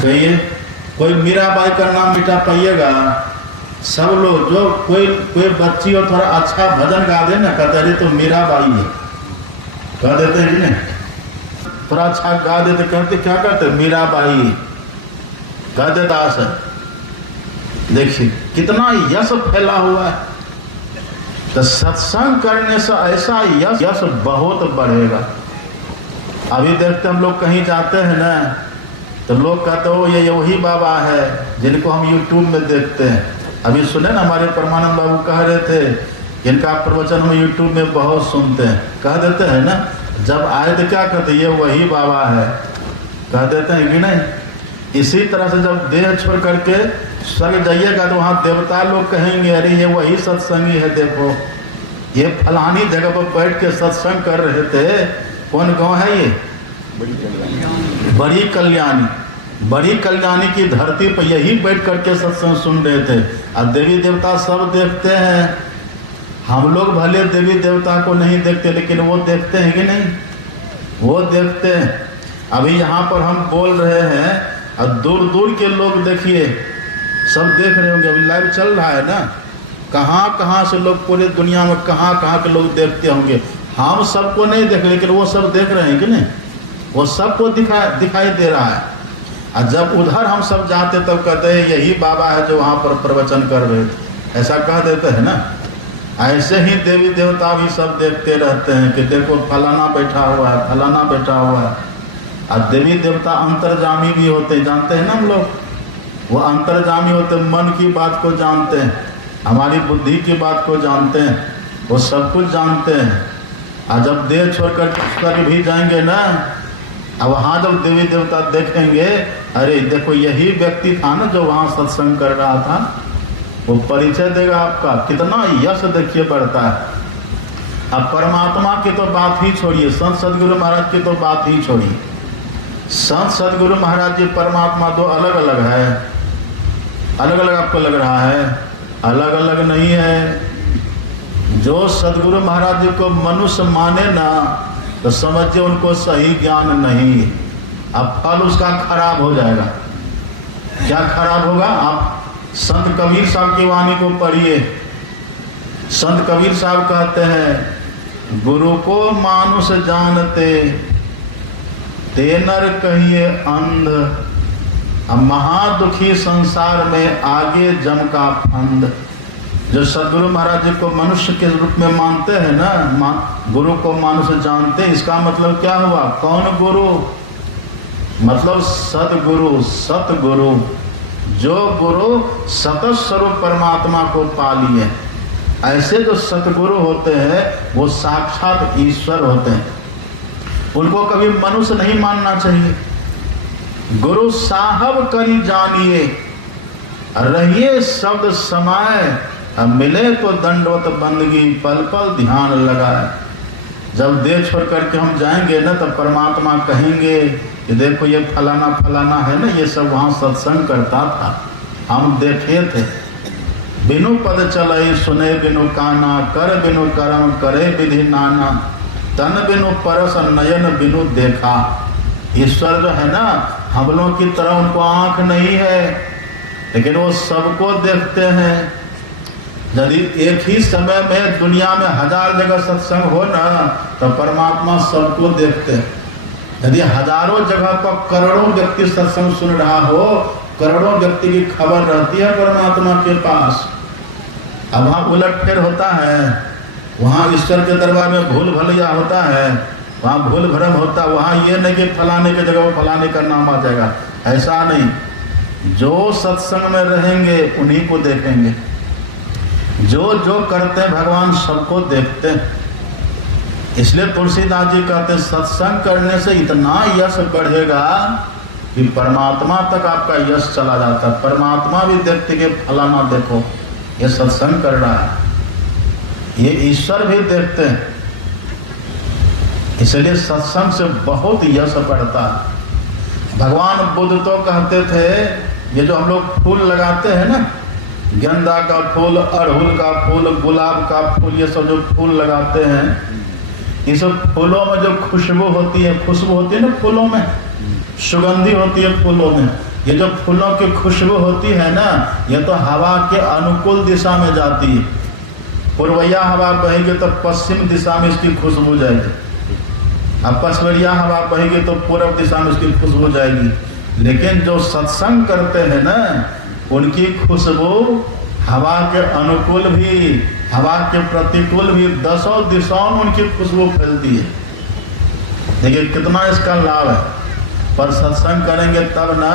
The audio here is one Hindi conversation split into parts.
कहिए, कोई मीराबाई का नाम मिटा पाइएगा? सब लोग जो कोई बच्ची हो थोड़ा अच्छा भजन गा दे ना, कहते अरे तो मीराबाई है, कह देते हैं कि नहीं? थोड़ा अच्छा गा देते, कहते क्या कहते? मीराबाई कह देता है। देखिए कितना यश फैला हुआ है। तो सत्संग करने से ऐसा यश बहुत बढ़ेगा। अभी देखते हम लोग कहीं जाते हैं ना, तो लोग कहते हो ये वही बाबा है जिनको हम यूट्यूब में देखते हैं। अभी सुने ना, हमारे परमानंद बाबू कह रहे थे इनका प्रवचन हम यूट्यूब में बहुत सुनते हैं, कह देते हैं ना। जब आए तो क्या कहते, ये वही बाबा है, कह देते हैं कि नहीं? इसी तरह से जब देह छोड़ करके स्वर्ग जाइएगा तो वहाँ देवता लोग कहेंगे अरे ये वही सत्संगी है, देखो ये फलानी जगह पर बैठ के सत्संग कर रहे थे। कौन गाँव है ये? बड़ी कल्याणी। बड़ी कल्याणी की धरती पर यही बैठ करके सत्संग सुन रहे थे। अब देवी देवता सब देखते हैं, हम लोग भले देवी देवता को नहीं देखते, लेकिन वो देखते हैं कि नहीं? वो देखते हैं। अभी यहाँ पर हम बोल रहे हैं और दूर दूर के लोग देखिए सब देख रहे होंगे, अभी लाइव चल रहा है ना, कहाँ कहाँ से लोग पूरे दुनिया में कहाँ कहाँ के लोग देखते होंगे। हम सबको नहीं देख, लेकिन वो सब देख रहे हैं कि नहीं? वो सबको दिखाई दे रहा है। और जब उधर हम सब जाते तब कहते हैं यही बाबा है जो वहाँ पर प्रवचन कर रहे थे, ऐसा कह देते हैं ना। ऐसे ही देवी देवता भी सब देखते रहते हैं कि देखो फलाना बैठा हुआ है, फलाना बैठा हुआ है। और देवी देवता अंतर्जामी भी होते हैं, जानते हैं ना हम लोग। वो अंतर्जामी होते हैं, मन की बात को जानते हैं, हमारी बुद्धि की बात को जानते हैं, वो सब कुछ जानते हैं। और जब देह छोड़कर स्वर्ग भी जाएंगे ना, अब वहाँ जब देवी देवता देखेंगे अरे देखो यही व्यक्ति था ना जो वहाँ सत्संग कर रहा था, वो परिचय देगा आपका। कितना यश देखिए बढ़ता है। अब परमात्मा की तो बात ही छोड़िए, संत सदगुरु महाराज की तो बात ही छोड़िए। संत सदगुरु महाराज जी परमात्मा दो अलग अलग है। अलग अलग आपको लग रहा है? अलग अलग नहीं है। जो सदगुरु महाराज जी को मनुष्य माने ना, तो समझिए उनको सही ज्ञान नहीं। अब फल उसका खराब हो जाएगा। क्या खराब होगा? आप संत कबीर साहब की वाणी को पढ़िए। संत कबीर साहब कहते हैं गुरु को मानुष जानते ते नर कहिए अंध, महादुखी संसार में आगे जम का फंद। जो सदगुरु महाराज जी को मनुष्य के रूप में मानते हैं ना, गुरु को मानुष जानते, इसका मतलब क्या हुआ? कौन गुरु? मतलब सदगुरु, सतगुरु। जो गुरु सत स्वरूप परमात्मा को पा लिए। ऐसे जो सतगुरु होते हैं वो साक्षात ईश्वर होते हैं। उनको कभी मनुष्य नहीं मानना चाहिए। गुरु साहब करी जानिए, रहिए शब्द समाए, मिले तो दंडवत बंदगी, पल पल ध्यान लगाए। जब देह छोड़ करके हम जाएंगे ना, तब परमात्मा कहेंगे कि देखो ये फलाना फलाना है ना, ये सब वहाँ सत्संग करता था, हम देखे थे। बिनु पद चले सुने बिनु काना, कर बिनु कर्म करे विधि नाना, तन बिनु परस नयन बिनु देखा। ईश्वर जो है ना, हम लोगों की तरह उनको आँख नहीं है, लेकिन वो सबको देखते हैं। यदि एक ही समय में दुनिया में 1000 जगह सत्संग हो ना, तो परमात्मा सबको देखते हैं। यदि हजारों जगह पर करोड़ों व्यक्ति सत्संग सुन रहा हो, करोड़ों व्यक्ति की खबर रहती है परमात्मा के पास। अब वहाँ उलट फेर होता है, वहाँ ईश्वर के दरबार में भूल भलैया होता है, वहाँ भूल भ्रम होता है। वहाँ ये नहीं कि फलाने की जगह फलाने का नाम आ जाएगा, ऐसा नहीं। जो सत्संग में रहेंगे उन्हीं को देखेंगे। जो जो करते हैं भगवान सबको देखते हैं। इसलिए तुलसीदास जी कहते हैं सत्संग करने से इतना यश बढ़ेगा कि परमात्मा तक आपका यश चला जाता है। परमात्मा भी देखते कि फलाना देखो ये सत्संग कर रहा है, ये ईश्वर भी देखते हैं। इसलिए सत्संग से बहुत यश बढ़ता है। भगवान बुद्ध तो कहते थे ये जो हम लोग फूल लगाते हैं ना, गेंदा का फूल, अड़हुल का फूल, गुलाब का फूल, ये सब जो फूल लगाते हैं, इस फूलों में जो खुशबू होती है ना फूलों में, सुगंधी होती है फूलों में, ये जो फूलों की खुशबू होती है ना, ये तो हवा के अनुकूल दिशा में जाती है। पूर्वैया हवा बहेगी तो पश्चिम दिशा में इसकी खुशबू जाएगी, अब पश्चिमिया हवा बहेगी तो पूर्व दिशा में इसकी खुशबू जाएगी। लेकिन जो सत्संग करते हैं ना, उनकी खुशबू हवा के अनुकूल भी, हवा के प्रतिकूल भी, 10 दिशाओं में उनकी खुशबू फैलती है। देखिए कितना इसका लाभ है। पर सत्संग करेंगे तब ना,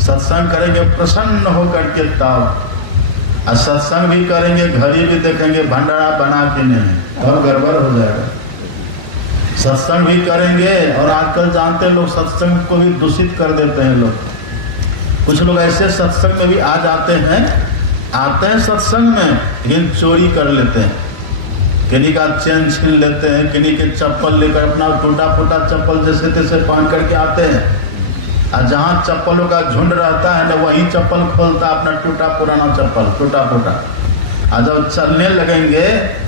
सत्संग करेंगे प्रसन्न होकर के तब, और सत्संग भी करेंगे घड़ी भी देखेंगे भंडारा बना के नहीं, तब गड़बड़ हो जाएगा। सत्संग भी करेंगे, और आजकल जानते हैं लोग सत्संग को भी दूषित कर देते हैं लोग। कुछ लोग ऐसे सत्संग में भी आ जाते हैं, आते हैं सत्संग में लेकिन चोरी कर लेते हैं, किन्हीं का चैन छीन लेते हैं, किन्हीं के चप्पल लेकर अपना टूटा फूटा चप्पल जैसे तैसे पहन करके आते हैं, और जहाँ चप्पलों का झुंड रहता है ना, वहीं चप्पल खोलता अपना टूटा पुराना चप्पल टूटा फूटा। और जब चलने लगेंगे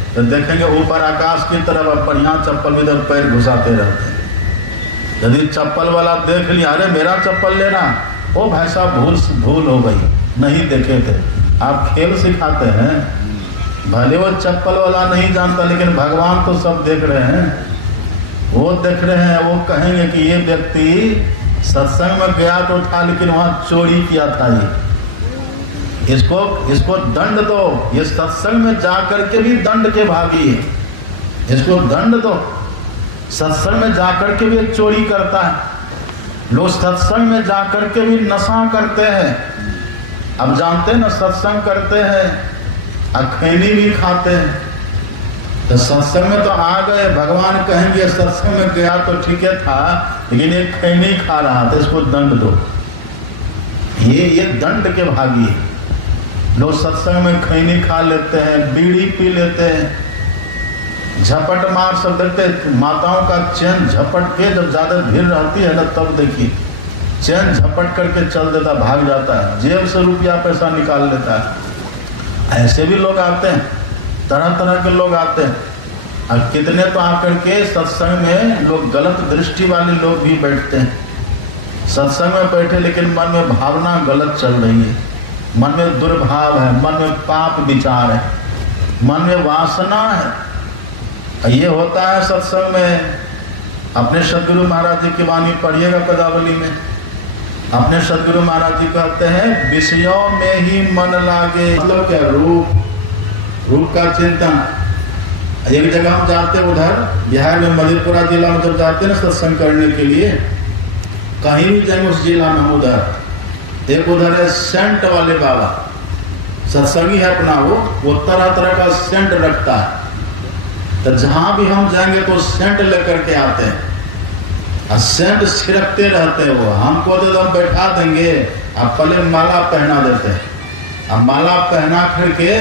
तो देखेंगे ऊपर आकाश की तरफ पर यहाँ चप्पल इधर पैर घुसाते रहते हैं। यदि चप्पल वाला देख लिया, अरे मेरा चप्पल लेना, ओ भाई साहब भूल हो गई, नहीं देखे थे। आप खेल सिखाते हैं, भले वो चप्पल वाला नहीं जानता, लेकिन भगवान तो सब देख रहे हैं, वो देख रहे हैं। वो कहेंगे कि ये व्यक्ति सत्संग में गया तो था लेकिन वहाँ चोरी किया था, ये इसको दंड दो। ये सत्संग में जाकर के भी दंड के भागी है, इसको दंड दो। सत्संग में जाकर के भी चोरी करता है। लोग सत्संग में जाकर के भी नशा करते हैं। अब जानते हैं ना, सत्संग करते हैं, खैनी भी खाते हैं। तो सत्संग में तो आ गए, भगवान कहेंगे सत्संग में गया तो ठीक है था, लेकिन ये खैनी खा रहा था, इसको दंड दो। ये दंड के भागी है। लोग सत्संग में खैनी खा लेते हैं, बीड़ी पी लेते हैं, झपट मार सब देखते। माताओं का चैन झपट के, जब ज्यादा भीड़ रहती है ना, तब देखिए चैन झपट करके चल देता, भाग जाता है, जेब से रुपया पैसा निकाल लेता है। ऐसे भी लोग आते हैं, तरह तरह के लोग आते हैं। और कितने तो आकर के सत्संग में लोग गलत दृष्टि वाले लोग भी बैठते हैं। सत्संग में बैठे लेकिन मन में भावना गलत चल रही है, मन में दुर्भाव है, मन में पाप विचार है, मन में वासना है। ये होता है सत्संग में। अपने सदगुरु महाराज जी की वाणी पढ़िएगा पदावली में। अपने सदगुरु महाराज जी कहते हैं, विषयों में ही मन लागे, मतलब क्या, रूप का चिंतन। एक जगह हम जाते उधर बिहार में मधेपुरा जिला में, जब जाते हैं ना सत्संग करने के लिए, कहीं भी जाएंगे उस जिला में, उधर एक उधर है सेंट वाले बाबा, सत्संगी है अपना, वो तरह तरह का सेंट रखता है। तो जहां भी हम जाएंगे तो सेंट लेकर के आते हैं, और सेंट छिड़कते रहते हैं। वो हमको तो हम बैठा देंगे, अब पहले माला पहना देते हैं, अब माला पहना करके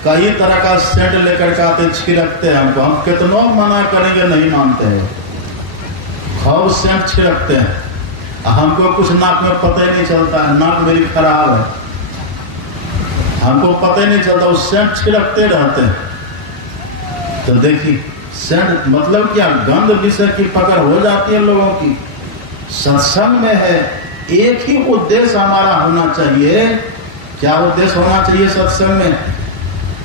कई तरह का सेंट लेकर के आते, छिड़कते हैं हमको। हम कितनों मना करेंगे, नहीं मानते हैं, खूब सेंट छिड़कते हैं। हमको कुछ नाक में पता ही नहीं चलता है, नाक मेरी खराब है, हमको पता ही नहीं चलता, उस सेंट छिड़कते रहते हैं। तो देखिए सेंट मतलब क्या, गंध विषय की पकड़ हो जाती है लोगों की। सत्संग में है, एक ही उद्देश्य हमारा होना चाहिए। क्या उद्देश्य होना चाहिए सत्संग में?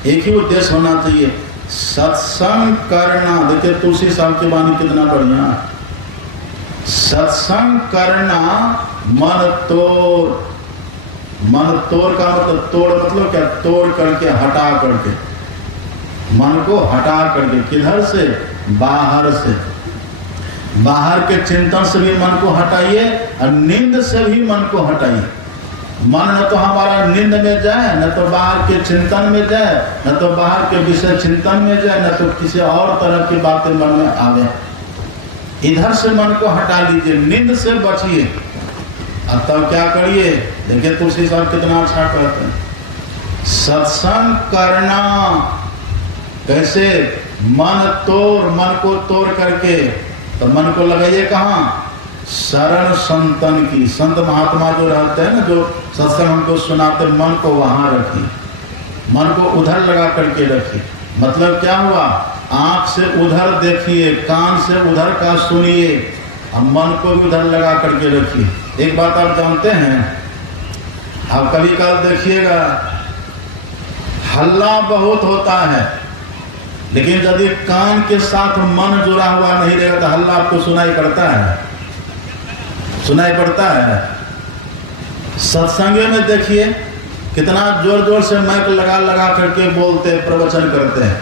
एक ही उद्देश्य होना चाहिए, सत्संग करना। देखिए तुलसी साहब की वाणी कितना बढ़िया, सत्संग करना मन तोड़। मन तोड़ का मतलब, तोड़ मतलब क्या, तोड़ करके, हटा करके, मन को हटा करके। किधर से? बाहर से। बाहर के चिंतन से भी मन को हटाइए, और नींद से भी मन को हटाइए। मन न तो हमारा नींद में जाए, न तो बाहर के चिंतन में जाए, न तो बाहर के विषय चिंतन में जाए, न तो किसी और तरह की बातें मन में आवे। इधर से मन को हटा लीजिए, नींद से बचिए। अब तब क्या करिए? देखिए तुलसी साहब कितना अच्छा कहते हैं, सत्संग करना कैसे? मन तोड़, मन को तोड़ करके। तो मन को लगाइए कहाँ? शरण संतन की। संत महात्मा जो रहते हैं ना, जो सत्संग हमको सुनाते, मन को वहां रखिए, मन को उधर लगा करके रखिए। मतलब क्या हुआ? आंख से उधर देखिए, कान से उधर का सुनिए, अब मन को भी उधर लगा करके रखिए। एक बात आप जानते हैं, आप कभी कल देखिएगा हल्ला बहुत होता है, लेकिन यदि कान के साथ मन जुड़ा हुआ नहीं रहेगा तो हल्ला आपको सुनाई पड़ता है, सुनाई पड़ता है। सत्संग में देखिए कितना जोर जोर से माइक लगा लगा करके बोलते प्रवचन करते हैं,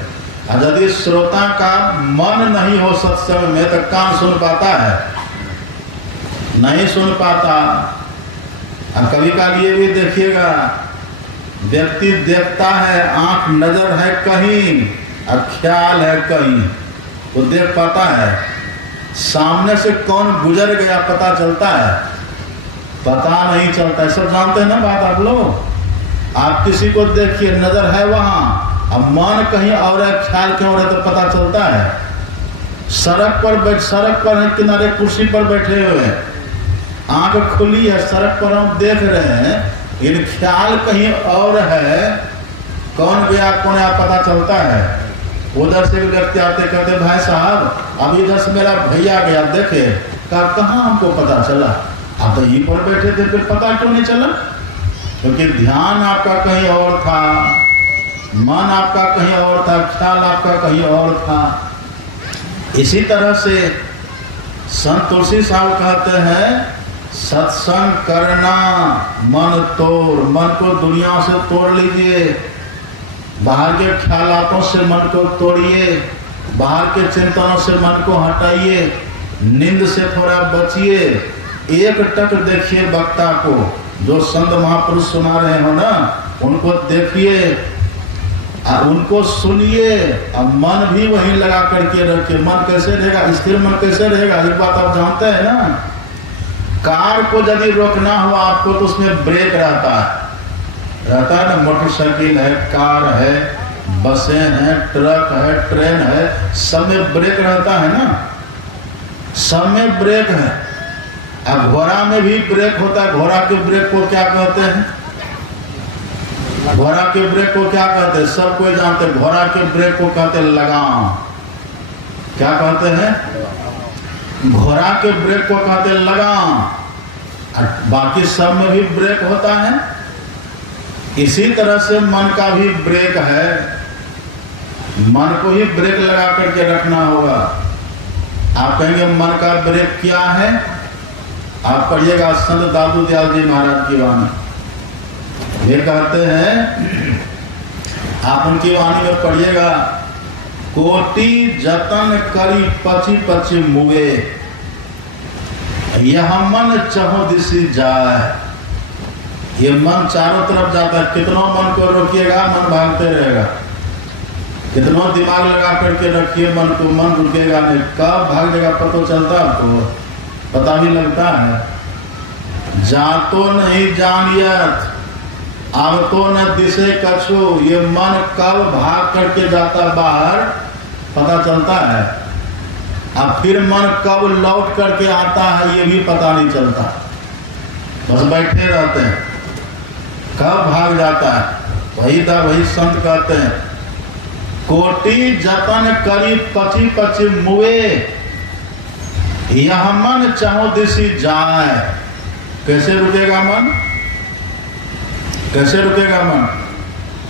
और यदि श्रोता का मन नहीं हो सत्संग में तो कान सुन पाता है? नहीं सुन पाता। और कभी काल ये भी देखिएगा, व्यक्ति देखता है, आंख नजर है कहीं और ख्याल है कहीं, वो देख पाता है। सामने से कौन गुजर गया पता चलता है? पता नहीं चलता है। सब जानते हैं ना बात आप लोग। आप किसी को देखिए, नजर है वहां, अब मन कहीं और है, ख्याल क्यों है तो पता चलता है। सड़क पर किनारे कुर्सी पर बैठे हुए हैं, आंख खुली है, सड़क पर हम देख रहे हैं, इन ख्याल कहीं और है, कौन गया कौन आया पता चलता है। उधर से व्यक्ति आते कहते भाई साहब अभी इधर से मेरा भैया गया, देखे कहाँ हमको पता चला? आप तो यहीं पर बैठे थे, फिर पता क्यों नहीं चला? क्योंकि ध्यान आपका कहीं और था, मन आपका कहीं और था, ख्याल आपका कहीं और था। इसी तरह से संत तुलसी साहब कहते हैं, सत्संग करना मन तोड़, मन को दुनिया से तोड़ लीजिए, बाहर के ख्यालातों से मन को तोड़िए, बाहर के चिंतनों से मन को हटाइए, नींद से थोड़ा बचिए, एक टक देखिए वक्ता को, जो संत महापुरुष सुना रहे हो ना, उनको देखिए, उनको सुनिए, अब मन भी वहीं लगा करके रखिए। मन कैसे रहेगा? स्थिर मन कैसे रहेगा? एक बात आप जानते हैं ना, कार को यदि रोकना हो आपको तो उसमें ब्रेक रहता है ना। मोटरसाइकिल है, कार है, बसें हैं, ट्रक है, ट्रेन है, सब में ब्रेक रहता है ना, सब में ब्रेक है। अब घोड़ा में भी ब्रेक होता है। घोड़ा के ब्रेक को क्या कहते हैं? घोड़ा के ब्रेक को क्या कहते हैं? सब कोई जानते हैं। घोड़ा के ब्रेक को कहते हैं लगाम। क्या कहते हैं? घोड़ा के ब्रेक को कहते हैं लगाम। और बाकी सब में भी ब्रेक होता है। इसी तरह से मन का भी ब्रेक है, मन को ही ब्रेक लगा करके रखना होगा। आप कहेंगे मन का ब्रेक क्या है? आप पढ़िएगा संत दादू दयाल जी महाराज की वाणी। ये कहते हैं, आप उनकी वाणी में पढ़िएगा, कोटि जतन करी पची पची मुए, यह मन चहो दिशी जाए। ये मन चारों तरफ जाता है। कितनों मन को रोकिएगा, मन भागते रहेगा। कितनों दिमाग लगा करके रखिए मन को, मन रुकेगा नहीं। कब भाग जाएगा पता चलता आपको? पता भी लगता है। जातो नहीं जानियत, अब तो न दिशे कछो। ये मन कब भाग करके जाता बाहर पता चलता है। अब फिर मन कब लौट करके आता है ये भी पता नहीं चलता। बस बैठे रहते हैं, कब भाग जाता है। वही संत कहते हैं, कोटि जतन करी पची पची मुए, यह मन चाहो दिशी जाए। कैसे रुकेगा मन? कैसे रुकेगा मन?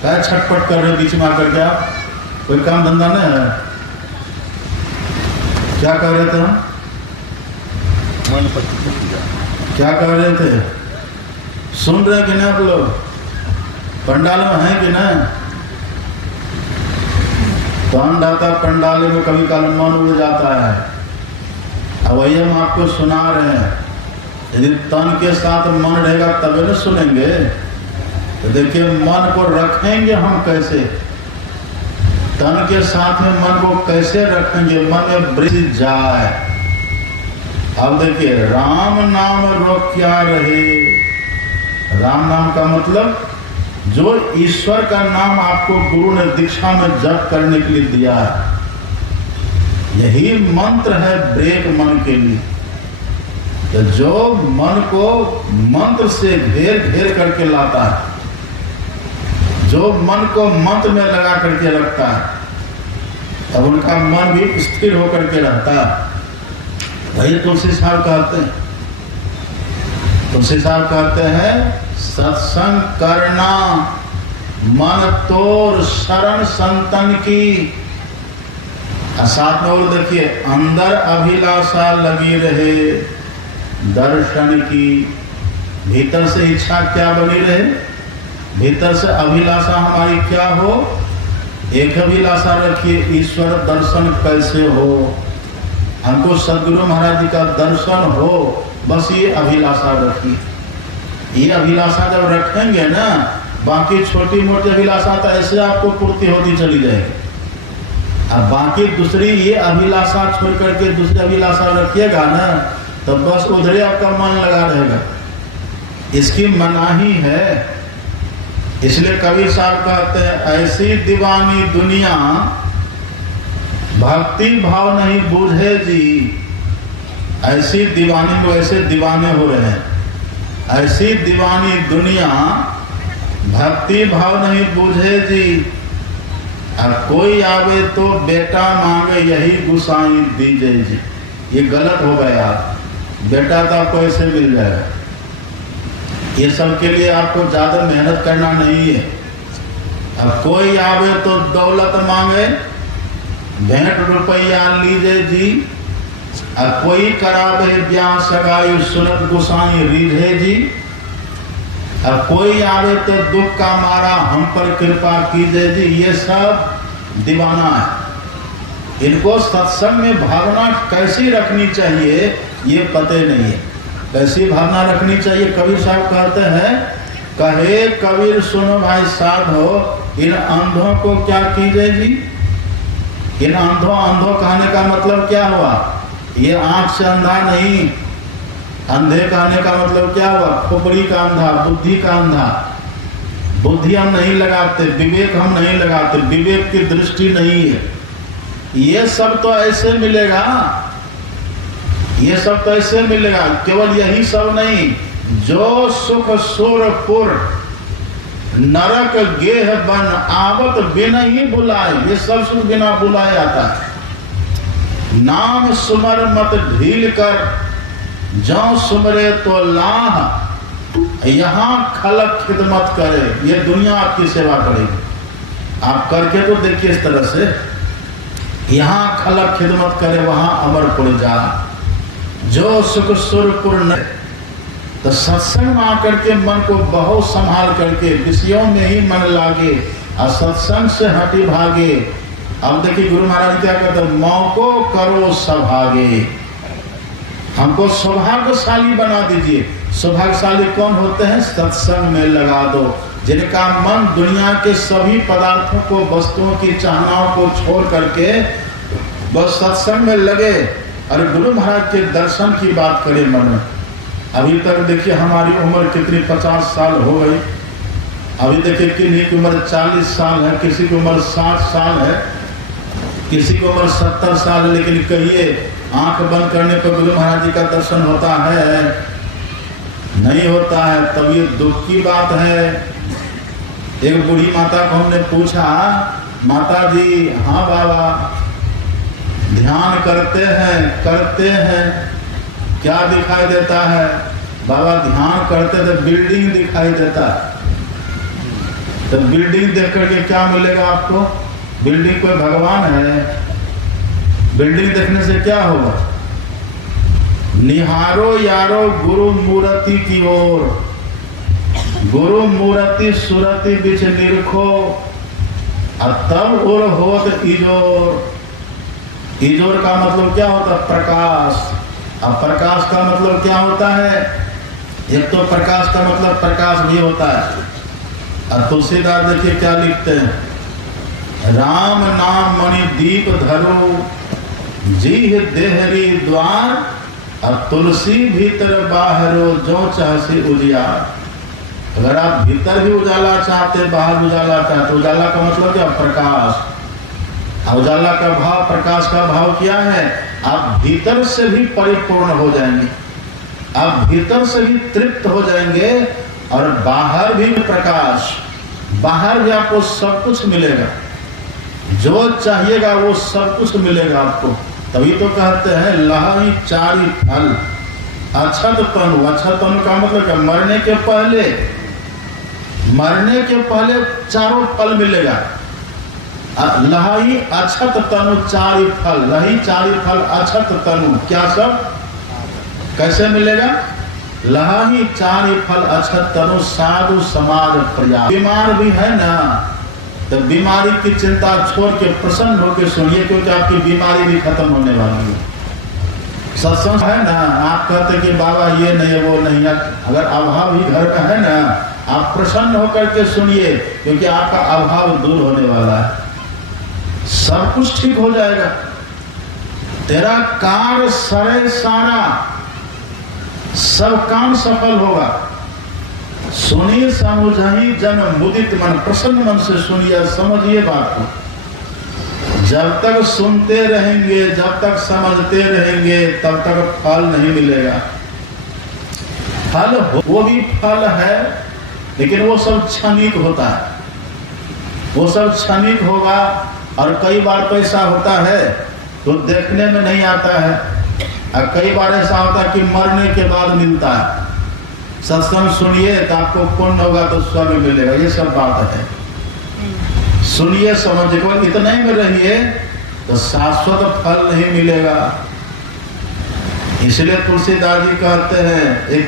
क्या छटपट कर रहे बीच में आकर के? आप कोई काम धंधा नहीं है? क्या कह रहे थे हम? क्या कह रहे थे? सुन रहे कि नहीं आप लोग? पंडाल में हैं कि नहीं? तन रहता पंडाल में, कभी काल मन उड़ जाता है। अब वही हम आपको सुना रहे हैं। यदि तन के साथ मन रहेगा तभी न सुनेंगे। तो देखिए मन को रखेंगे हम कैसे? तन के साथ में मन को कैसे रखेंगे? मन में वृद्धि जाए। अब देखिए, राम नाम रोक क्या रहे। राम नाम का मतलब जो ईश्वर का नाम आपको गुरु ने दीक्षा में जप करने के लिए दिया है, यही मंत्र है ब्रेक मन के लिए। तो जो मन को मंत्र से घेर घेर करके लाता है, जो मन को मंत्र में लगा करके रखता है, तब उनका मन भी स्थिर होकर के रहता है। भाई तुलसी साहब कहते हैं, तुलसी साहब कहते हैं सत्संग करना मन तोर शरण संतन की। साथ में और देखिए, अंदर अभिलाषा लगी रहे दर्शन की। भीतर से इच्छा क्या बनी रहे, भीतर से अभिलाषा हमारी क्या हो। एक अभिलाषा रखिए, ईश्वर दर्शन कैसे हो, हमको सदगुरु महाराज जी का दर्शन हो, बस ये अभिलाषा रखिए। ये अभिलाषा जब रखेंगे ना, बाकी छोटी मोटी अभिलाषा तो ऐसे आपको पूर्ति होती चली जाएगी। अब बाकी दूसरी ये अभिलाषा छोड़ करके दूसरी अभिलाषा रखिएगा ना, तो बस उधर आपका मन लगा रहेगा। इसकी मनाही है। इसलिए कबीर साहब कहते हैं ऐसी दीवानी दुनिया भक्ति भाव नहीं बूझे जी। ऐसी दीवानी को ऐसे दीवाने हो रहे हैं, ऐसी दीवानी दुनिया भक्ति भाव नहीं बूझे जी। अब कोई आवे तो बेटा मांगे यही गुसाई दीजिए जी। ये गलत हो गया, बेटा तो आपको ऐसे मिल जाएगा। ये सब के लिए आपको ज्यादा मेहनत करना नहीं है। अब कोई आवे तो दौलत मांगे, भेंट रुपया लीजिए जी। अब कोई करावे ब्याह सगाई सुनत गुसाई रीझे जी। अब कोई आवे तो दुख का मारा हम पर कृपा कीजिए जी। ये सब दीवाना है। इनको सत्संग में भावना कैसी रखनी चाहिए ये पते नहीं है। कैसी भावना रखनी चाहिए, कबीर साहब कहते हैं, कहे कबीर सुनो भाई साधो, इन अंधों को क्या कीजिए जी। इन अंधों, अंधों कहने का मतलब क्या हुआ, ये आंख से अंधा नहीं। अंधे कहने का मतलब क्या हुआ, खोपड़ी का अंधा, बुद्धि का अंधा। बुद्धि हम नहीं लगाते, विवेक हम नहीं लगाते, विवेक की दृष्टि नहीं है। ये सब तो ऐसे मिलेगा, ये सब तो ऐसे मिलेगा। केवल यही सब नहीं, जो सुख सुरपुर नरक गेह बन आवत बिन ही बुलाए। ये सब सुख बिना बुलाए आता है। नाम सुमर मत ढील कर, जो सुमरे तो लाह। यहाँ खलक खिदमत करे, ये दुनिया आपकी सेवा करेगी। आप करके तो देखिए इस तरह से, यहाँ खलक खिदमत करे वहां अमरपुर जा। जो सुख सुरपुर न, तो सत्संग में आकर के मन को बहुत संभाल करके विषयों में ही मन लागे और सत्संग से हटी भागे। अब देखिए गुरु महाराज क्या कहते हैं, मौको करो सभागे। हमको सौभाग्यशाली बना दीजिए। सौभाग्यशाली कौन होते हैं, सत्संग में लगा दो, जिनका मन दुनिया के सभी पदार्थों को, वस्तुओं की चाहनाओं को छोड़ करके बस सत्संग में लगे और गुरु महाराज के दर्शन की बात करें मन में। अभी तक देखिए हमारी उम्र कितनी, 50 साल हो गई। अभी देखिए किन्हीं की उम्र 40 साल है, किसी की उम्र 60 साल है, किसी की उम्र 70 साल है। लेकिन कहिए आंख बंद करने पर गुरु महाराज जी का दर्शन होता है, नहीं होता है। तब ये दुख की बात है। एक बूढ़ी माता को हमने पूछा, माता जी, हाँ बाबा ध्यान करते हैं, क्या दिखाई देता है। बाबा ध्यान करते थे, बिल्डिंग दिखाई देता है। तो बिल्डिंग देख करके क्या मिलेगा आपको, बिल्डिंग कोई भगवान है। बिल्डिंग देखने से क्या होगा, निहारो यारो गुरु मूर्ति की ओर। गुरु मूर्ति सुरति बिच निरखो, तब और होत इजोर। इजोर का मतलब क्या होता है, प्रकाश। अब प्रकाश का मतलब क्या होता है, एक तो प्रकाश का मतलब प्रकाश भी होता है। और तुलसीदास देखिए क्या लिखते हैं, राम नाम मणि दीप धरो, जी देहरी द्वार, और तुलसी भीतर बाहरो, जो चाहे उजियार। अगर आप भीतर भी उजाला चाहते, बाहर उजाला चाहते, उजाला का मतलब क्या, प्रकाश। उजाला का भाव, प्रकाश का भाव क्या है, आप भीतर से भी परिपूर्ण हो जाएंगे, आप भीतर से भी तृप्त हो जाएंगे और बाहर भी प्रकाश। बाहर भी आपको सब कुछ मिलेगा, जो चाहिएगा वो सब कुछ मिलेगा आपको। तभी तो कहते हैं लहाई चारी फल अछत तनु। अछत तनु का मतलब क्या? मरने के पहले चारों फल मिलेगा। लहाई अछत तनु चारी फल, लही चारी फल अछत तनु, क्या सब कैसे मिलेगा? लहाई चारी फल अछत तनु साधु समाज प्रया। बीमार भी है ना, तो बीमारी की चिंता छोड़ के प्रसन्न होकर सुनिए, क्योंकि आपकी बीमारी भी खत्म होने वाली है। सत्संग है ना, आप कहते कि बाबा ये नहीं है वो नहीं है, अगर अभाव ही घर का है ना, आप प्रसन्न होकर के सुनिए, क्योंकि आपका अभाव दूर होने वाला है, सब कुछ ठीक हो जाएगा। तेरा कार्य सरे सारा, सब काम सफल होगा। सुनिए समझही जन मुदित मन, प्रसन्न मन से सुनिए, समझिए बात को। जब तक सुनते रहेंगे, जब तक समझते रहेंगे, तब तक फल नहीं मिलेगा। फल वो भी फल है, लेकिन वो सब क्षणिक होता है, वो सब क्षणिक होगा। और कई बार तो ऐसा होता है तो देखने में नहीं आता है, और कई बार ऐसा होता है कि मरने के बाद मिलता है। सत्संग सुनिए तो आपको पुण्य होगा तो स्वर्ग मिलेगा, ये सब बात है। सुनिए समझिए, केवल इतना ही में रहिए तो शाश्वत फल नहीं मिलेगा। इसलिए तुलसीदास जी कहते हैं, एक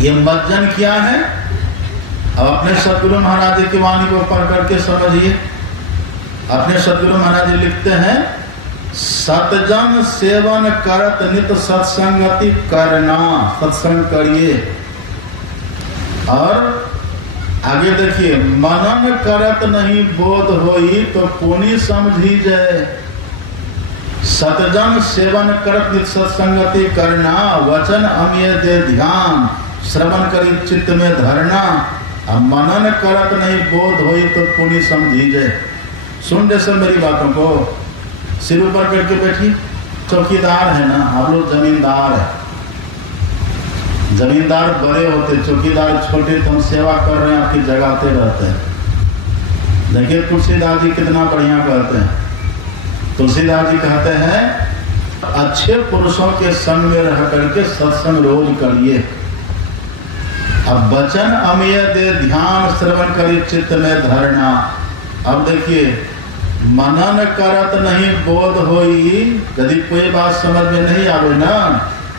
ये मज्जन क्या है? अब अपने सदगुरु महाराज जी की वाणी को पढ़ करके समझिए। अपने सदगुरु महाराज जी लिखते हैं, सतजन सेवन करत नित सत्संगति करना, सत्संग करिए। और आगे देखिए, मनन करत नहीं बोध होई तो पुनि समझी जाए। सतजन सेवन करत नित सत्संगति करना, वचन अमिय दे ध्यान, श्रवण करी चित्त में धरना। अब मनन करत नहीं बोध होई तो पुनि समझी जाए। सुन दे सब मेरी बातों को, सिर ऊपर करके बैठी। चौकीदार है ना, आप लोग जमींदार है, जमींदार बड़े होते, चौकीदार छोटे, तो हम सेवा कर रहे हैं, आपकी जगाते रहते हैं। देखिए तुलसीदास जी कितना बढ़िया कहते हैं। तुलसीदास जी कहते हैं, अच्छे पुरुषों के संग में रह करके सत्संग रोज करिए। अब वचन अमेय दे ध्यान, श्रवण करी चित्त में धरना। अब देखिए, मनन करत नहीं बोध होई, यदि कोई बात समझ में नहीं आवे ना,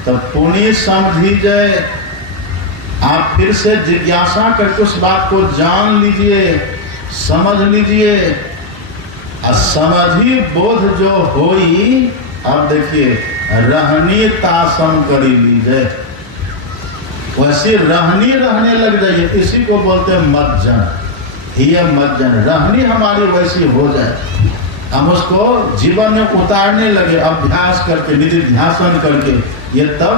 तब पुनि समझी जाए। आप फिर से जिज्ञासा करके उस बात को जान लीजिए, समझ लीजिए। समझी बोध जो होई, अब देखिए, रहनी तासम करी लीजिए, वैसे रहनी रहने लग जाइए। इसी को बोलते हैं मज्जन। ये मज्जन, रहनी हमारी वैसी हो जाए, हम उसको जीवन में उतारने लगे, अभ्यास करके, निधिध्यासन करके, ये तब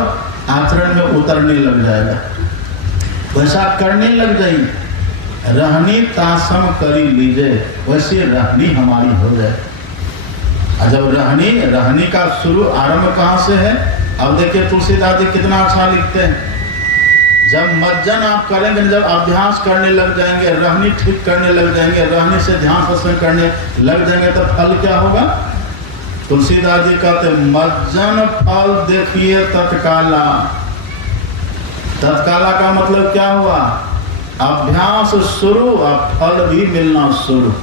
आचरण में उतरने लग जाएगा, वैसा करने लग जाइए। रहनी तासम करी लीजिए, वैसे रहनी हमारी हो जाए। और जब रहनी का शुरू आरंभ कहाँ से है? अब देखिए तुलसीदास जी कितना अच्छा लिखते हैं। जब मज्जन आप करेंगे, जब अभ्यास करने लग जाएंगे, रहनी ठीक करने लग जाएंगे, रहने से ध्यान सत्संग करने लग जाएंगे, तो फल क्या होगा? तुलसीदास जी कहते, मज्जन फल देखिए तत्काला। तत्काला का मतलब क्या हुआ? अभ्यास शुरू और फल भी मिलना शुरू।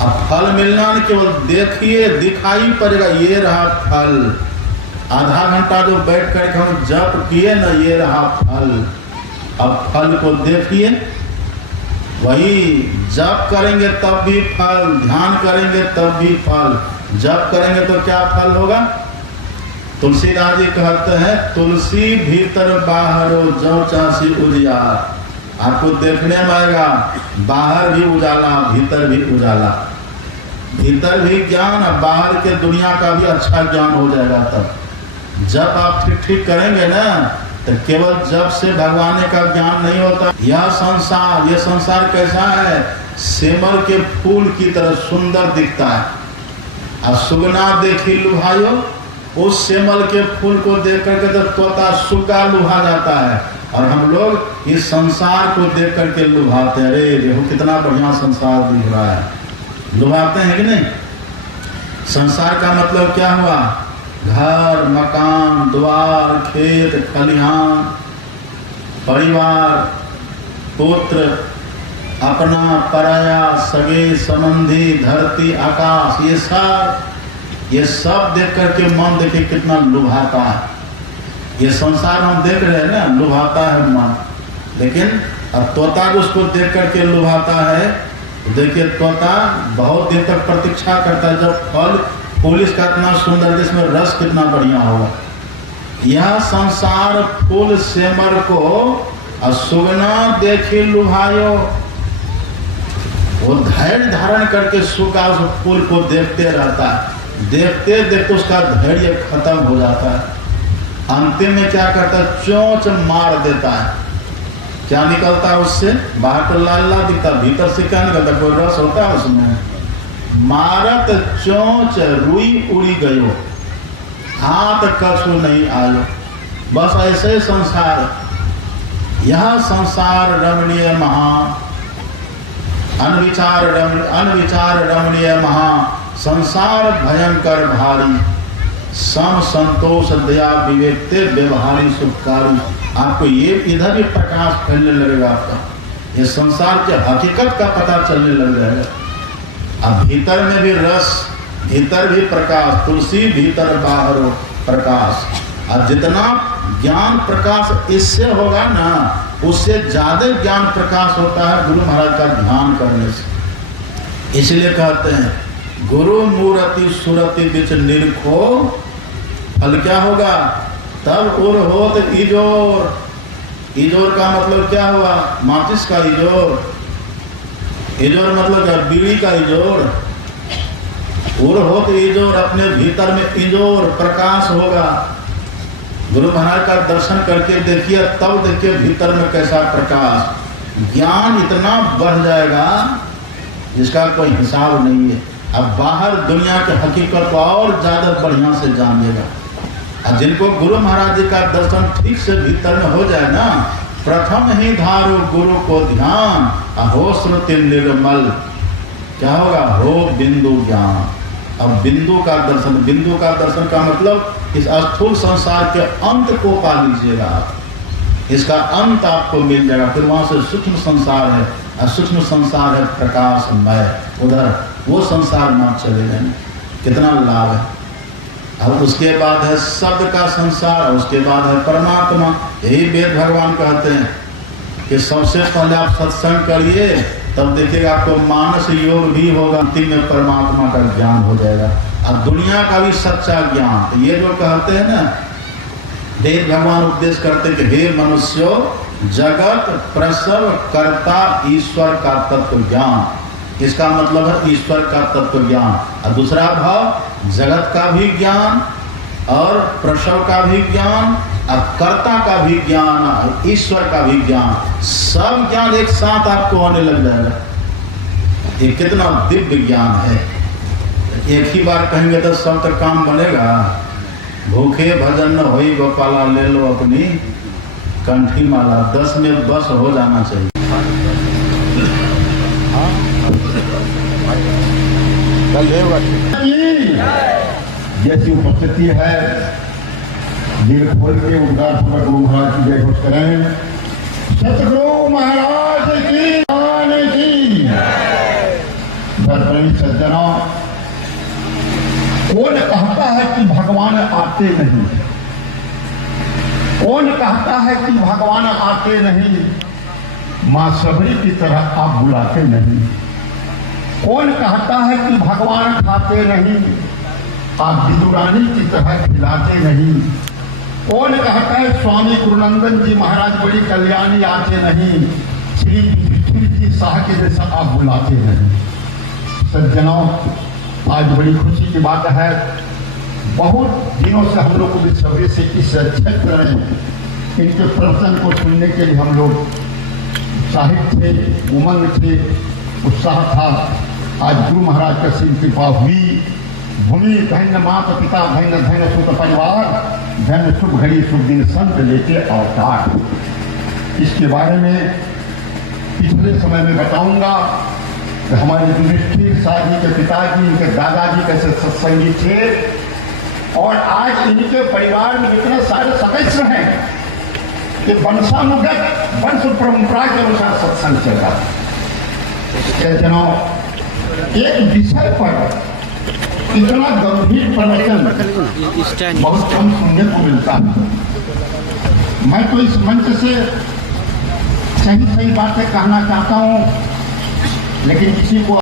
अब फल मिलना नहीं, केवल देखिए, दिखाई पड़ेगा, ये रहा फल। आधा घंटा जो बैठ कर हम जप किए ना, ये रहा फल। अब फल को देखिए, वही जप करेंगे तब भी फल, ध्यान करेंगे तब भी फल। जप करेंगे तो क्या फल होगा? तुलसीदास जी कहते हैं, तुलसी भीतर बाहरो जो चासी उजियार। आपको देखने में आएगा, बाहर भी उजाला, भीतर भी उजाला। भीतर भी ज्ञान, बाहर के दुनिया का भी अच्छा ज्ञान हो जाएगा। तब जब आप ठीक ठीक करेंगे ना, तो केवल जब से भगवान का ज्ञान नहीं होता। यह संसार कैसा है? सेमल के फूल की तरह सुंदर दिखता है। और सुगना देखी लुभायो, उस सेमल के फूल को देख करके तो तोता सुगा लुभा जाता है। और हम लोग इस संसार को देख करके लुभाते हैं, अरे देखो कितना बढ़िया संसार दिख रहा है, लुभाते हैं कि नहीं? संसार का मतलब क्या हुआ? घर, मकान, द्वार, खेत, खलिहान, परिवार, पुत्र, अपना, पराया, सगे, संबंधी, धरती, आकाश, ये सब देख करके मन देखिए कितना लुभाता है। ये संसार हम देख रहे हैं ना, लुभाता है मन। लेकिन अब तोता उसको देख करके लुभाता है। देखिए तोता बहुत देर तक प्रतीक्षा करता है जब फल फूल इसका इतना सुंदर, जिसमें रस कितना बढ़िया होगा। यह संसार फूल सेमर को सुगना देखी लुभायो। वो धैर्य धारण करके सुगा उस फूल को देखते रहता है। देखते देखते उसका धैर्य खत्म हो जाता है। अंतिम में क्या करता है? चोंच मार देता है। क्या निकलता है उससे? बाहर तो लाल लाल दिखता, भीतर से क्या निकलता? कोई रस होता है उसमें? मारत चोंच रुई उड़ी गयो, हाथ कछु नहीं आयो। बस ऐसे संसार। यह संसार रमणीय महा, अनविचार रमणीय महा, संसार भयंकर भारी, सम संतोष दया विवेक ते व्यवहारी सुखकारी। आपको ये इधर भी प्रकाश फैलने लगेगा आपका, ये संसार के हकीकत का पता चलने लग जाएगा। अब भीतर में भी रस, भीतर भी प्रकाश, तुलसी भीतर बाहर प्रकाश। अब जितना ज्ञान प्रकाश इससे होगा ना, उससे ज्यादा ज्ञान प्रकाश होता है गुरु महाराज का ध्यान करने से। इसलिए कहते हैं गुरु मूर्ति सुरति बिच निरखो, फल क्या होगा? तब उर होत इजोर। इजोर का मतलब क्या हुआ? माचिस का इजोर। इजोर मतलब क्या? बीड़ी का इजोर। उर होत इजोर, अपने भीतर में इजोर प्रकाश होगा। गुरु महाराज का दर्शन करके देखिए, तब देखिए भीतर में कैसा प्रकाश। ज्ञान इतना बढ़ जाएगा जिसका कोई हिसाब नहीं है। अब बाहर दुनिया के हकीकत को और ज्यादा बढ़िया से जानिएगा। और जिनको गुरु महाराज जी का दर्शन ठीक से भीतर में हो जाए ना, प्रथम ही धारो गुरु को ध्यान, हो श्रुति निर्मल। क्या होगा? हो बिंदु ज्ञान। अब बिंदु का दर्शन, बिंदु का दर्शन का मतलब इस स्थूल संसार के अंत को पा लीजिएगा आप। इसका अंत आपको मिल जाएगा। फिर वहां से सूक्ष्म संसार है, और सूक्ष्म संसार है प्रकाशमय। उधर वो संसार में चले जाएंगे, कितना लाभ है। अब उसके बाद है शब्द का संसार, और उसके बाद है परमात्मा। यही वेद भगवान कहते हैं कि सबसे पहले आप सत्संग करिए, तब देखिएगा आपको मानस योग भी होगा, अंतिम में परमात्मा का ज्ञान हो जाएगा। अब दुनिया का भी सच्चा ज्ञान। तो ये जो कहते हैं ना, वेद भगवान उपदेश करते हैं कि हे मनुष्यो, जगत प्रसव कर्ता ईश्वर का तत्व ज्ञान। इसका मतलब है ईश्वर का तत्व ज्ञान। और दूसरा भाव, जगत का भी ज्ञान और प्रसव का भी ज्ञान और कर्ता का भी ज्ञान और ईश्वर का भी ज्ञान। सब ज्ञान एक साथ आपको होने लग जाएगा। ये कितना दिव्य ज्ञान है। एक ही बार कहेंगे तो सब तक काम बनेगा। भूखे भजन न होई गोपाला, ले लो अपनी कंठी माला। 10 में बस हो जाना चाहिए। जैसी उपस्थिति है, दिल खोल के उद्गार पूर्वक गुरु महाराज की जय घोष करें। सतगुरु महाराज की सज्जनों, कौन कहता है कि भगवान आते नहीं? कौन कहता है कि भगवान आते नहीं? मां सबरी की तरह आप बुलाते नहीं। कौन कहता है कि भगवान खाते नहीं? आप विदुरानी की तरह खिलाते नहीं। कौन कहता है स्वामी गुरुनंदन जी महाराज बड़ी कल्याणी आते नहीं? श्री युधिष्ठिर जी शाह के जैसा आप बुलाते नहीं। सज्जनों, आज बड़ी खुशी की बात है, बहुत दिनों से हम लोग को बेसब्री से इस क्षेत्र में इनके प्रवचन को सुनने के लिए हम लोग उत्साहित थे, उमंग थे, उत्साह था। आज गुरु महाराज का सिंह कृपा हुई। भूमि धन्य माता पिता, धन्य धन्य सुत परिवार, धन्य शुभ घड़ी शुभ दिन संत लेके अवतार। इसके बारे में पिछले समय में बताऊंगा। हमारे युधिष्ठिर शाह जी के पिताजी, इनके दादाजी कैसे सत्संगी थे, और आज इनके परिवार में इतने सारे सदस्य हैं कि वंशानुगत वंश परंपरा के अनुसार सत्संग चल रहा है। जनों, एक विषय पर इतना गंभीर प्रवचन बहुत कम सुनने को मिलता है। मैं तो इस मंच से सही सही बातें कहना चाहता हूँ, लेकिन किसी को